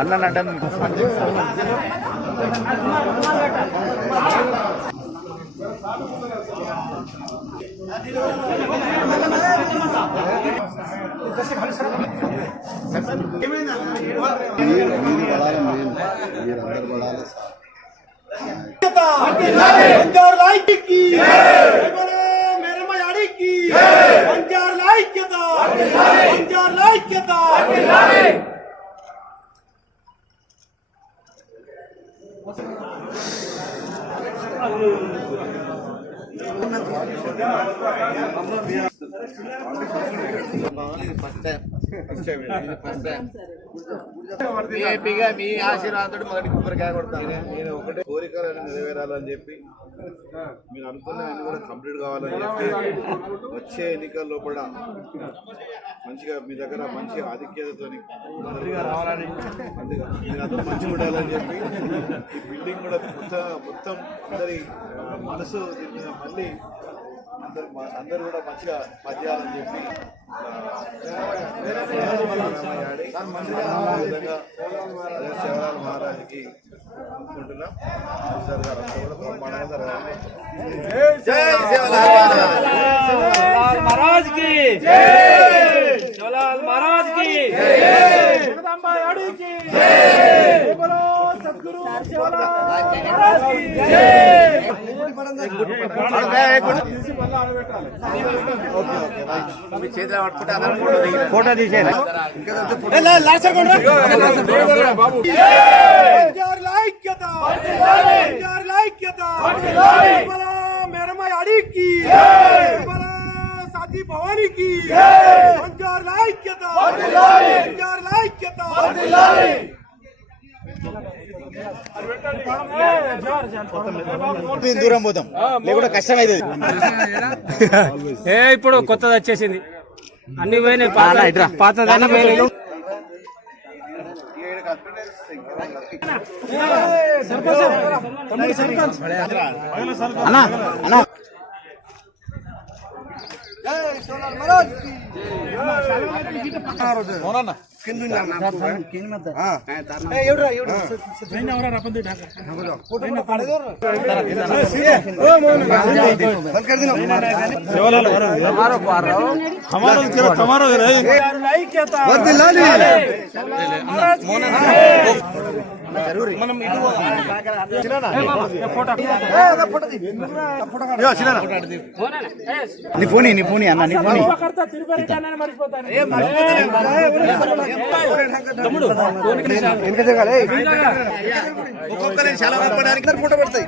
పనులను అంటే మీ ఆశీర్వాదంతో మొదటి కొబ్బరికాయ కొడతాను. నేను ఒకటే కోరికలను నెరవేరాలని చెప్పి మీరు అనుకున్నవన్నీ కూడా కంప్లీట్ కావాలని చెప్పి వచ్చే ఎన్నికల లోపల మంచిగా మీ దగ్గర మంచి ఆధిక్యతతో రావాలని మీరు అందరూ మంచిగా ఉండాలని చెప్పి ఈ బిల్డింగ్ కూడా మొత్తం అందరి మనసు మళ్ళీ అందరూ కూడా మంచిగా పద్యాలని చెప్పి విధంగా శివలాల్ మహారాజుకి అనుకుంటున్నాం. సార్ గారు అంతా కూడా బ్రహ్మాండంగా జై శివలాల్ మహారాజ్ కి, శివలాల్ మహారాజ్ కి, సద్గురు శివలాల్ మహారాజ్ కి చేతిలో పట్టుకుంటే అందరూ ఫోటో తీసేయాలి. సాధ్వి భవానికి దూరం పోతాం లేకుండా కష్టం అవుతుంది. ఇప్పుడు కొత్తది వచ్చేసింది, అన్ని పోయినాయి, పాతదన్నీ పోయినాయి. అన్నా అన్నా నీ ఫోన్ అన్న నీ ఫోన్ ఒక్కొక్కరు చాలా ఫోటో పడతాయి.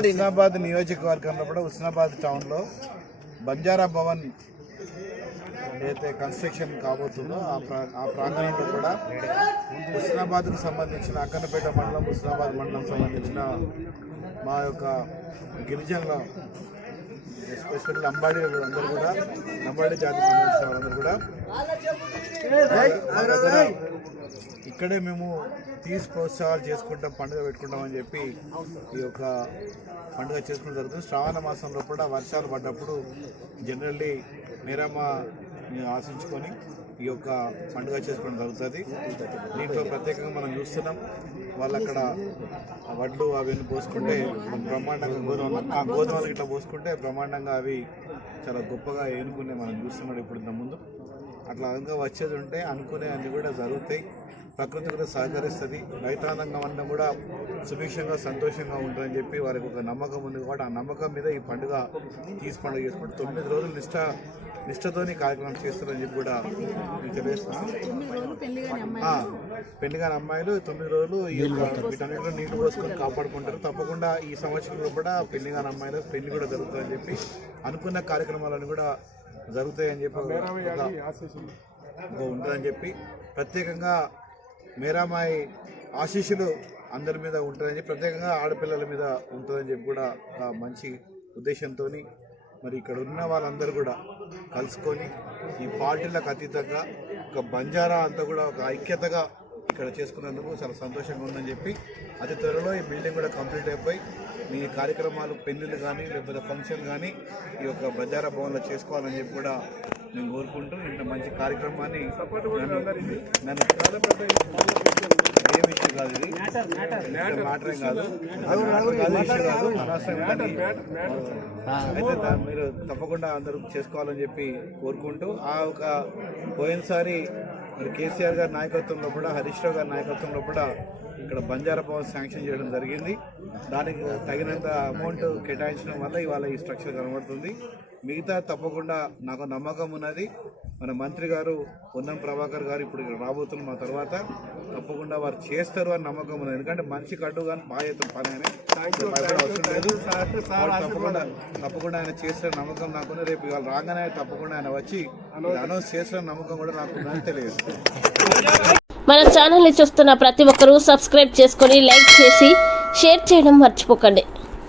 హుస్నాబాద్ నియోజకవర్గంలో కూడా హుస్నాబాద్ టౌన్లో బంజారా భవన్ ఏదైతే కన్స్ట్రక్షన్ కాబోతుందో ఆ ప్రాంగణంలో కూడా హుస్నాబాద్కు సంబంధించిన అక్కన్నపేట మండలం, హుస్నాబాద్ మండలం సంబంధించిన మా యొక్క గిరిజనుల ఎస్పెషల్లీ లంబాడీ అందరూ కూడా, లంబాడీ జాతికి సంబంధించిన వాళ్ళందరూ కూడా ఇక్కడే మేము ప్రోత్సాహాలు చేసుకుంటాం, పండుగ పెట్టుకుంటామని చెప్పి ఈ యొక్క పండుగ చేసుకోవడం జరుగుతుంది. శ్రావణ మాసంలో కూడా వర్షాలు పడ్డప్పుడు జనరల్లీ మేరమ్మ ఆశించుకొని ఈ యొక్క పండుగ చేసుకోవడం జరుగుతుంది. దీంట్లో ప్రత్యేకంగా మనం చూస్తున్నాం, వాళ్ళు అక్కడ వడ్లు అవన్నీ పోసుకుంటే బ్రహ్మాండంగా గోధుమలు ఇట్లా పోసుకుంటే బ్రహ్మాండంగా అవి చాలా గొప్పగా ఏనుకునే మనం చూస్తున్నాడు ఇప్పుడు ఇంత ముందు. అట్లా ఇంకా వచ్చేది ఉంటే అనుకునే అన్నీ కూడా జరుగుతాయి. ప్రకృతి కూడా సహకరిస్తుంది. రైతాంగం అన్న కూడా సుభిక్షంగా సంతోషంగా ఉంటుందని చెప్పి వారికి ఒక నమ్మకం ఉంది. కాబట్టి ఆ నమ్మకం మీద ఈ పండుగ పండుగ చేసుకుంటే 9 రోజులు నిష్ఠతోని కార్యక్రమం చేస్తారని చెప్పి కూడా మీకు తెలియజేస్తున్నాం. పెళ్లి కాని అమ్మాయిలు 9 రోజులు ఈ వీటన్నిటిలో నీళ్లు పోసుకొని కాపాడుకుంటారు. తప్పకుండా ఈ సంవత్సరంలో కూడా పెళ్లి కాని అమ్మాయిలు పెళ్లి కూడా జరుగుతుందని చెప్పి అనుకున్న కార్యక్రమాలను కూడా జరుగుతాయని చెప్పి ఉంటుందని చెప్పి ప్రత్యేకంగా మేరామాయి ఆశీస్సులు అందరి మీద ఉంటుందని చెప్పి ప్రత్యేకంగా ఆడపిల్లల మీద ఉంటుందని చెప్పి కూడా ఒక మంచి ఉద్దేశంతో మరి ఇక్కడ ఉన్న వాళ్ళందరూ కూడా కలుసుకొని ఈ పార్టీలకు అతీతంగా ఒక బంజారా అంతా కూడా ఒక ఐక్యతగా ఇక్కడ చేసుకున్నందుకు చాలా సంతోషంగా ఉందని చెప్పి అతి త్వరలో ఈ బిల్డింగ్ కూడా కంప్లీట్ అయిపోయి మీ కార్యక్రమాలు పెళ్లిళ్ళు కానీ లేకపోతే ఫంక్షన్ కానీ ఈ యొక్క బంజారా భవన్లో చేసుకోవాలని చెప్పి కూడా నేను కోరుకుంటూ ఇంత మంచి కార్యక్రమాన్ని నన్ను ఏం ఇష్యూ కాదు, ఇది మ్యాటర్ ఏం కాదు, ఇష్యూ కాదు, అనవసరం. అయితే మీరు తప్పకుండా అందరూ చేసుకోవాలని చెప్పి కోరుకుంటూ ఆ ఒక పోయినసారి మరి కేసీఆర్ గారి నాయకత్వంలో కూడా, హరీష్ రావు గారి నాయకత్వంలో కూడా ఇక్కడ బంజారా భవన్ శాంక్షన్ చేయడం జరిగింది. దానికి తగినంత అమౌంట్ కేటాయించడం వల్ల ఇవాళ ఈ స్ట్రక్చర్ కనబడుతుంది. మిగతా తప్పకుండా నాకు నమ్మకం ఉన్నది. మన మంత్రి గారు పొన్నం ప్రభాకర్ గారు ఇప్పుడు ఇక్కడ రాబోతున్న మా తర్వాత తప్పకుండా వారు చేస్తారు అని నమ్మకం ఉన్నది. ఎందుకంటే మనిషికి అడ్డు కానీ బాధ్యత పని అని అవసరం లేదు. తప్పకుండా ఆయన చేసిన నమ్మకం నాకున్న. రేపు ఇవాళ రాగానే తప్పకుండా ఆయన వచ్చి అనౌన్స్ చేసిన నమ్మకం కూడా నాకు తెలియదు. మన ఛానల్ని చూస్తున్న ప్రతి ఒక్కరూ సబ్స్క్రైబ్ చేసుకొని లైక్ చేసి షేర్ చేయడం మర్చిపోకండి.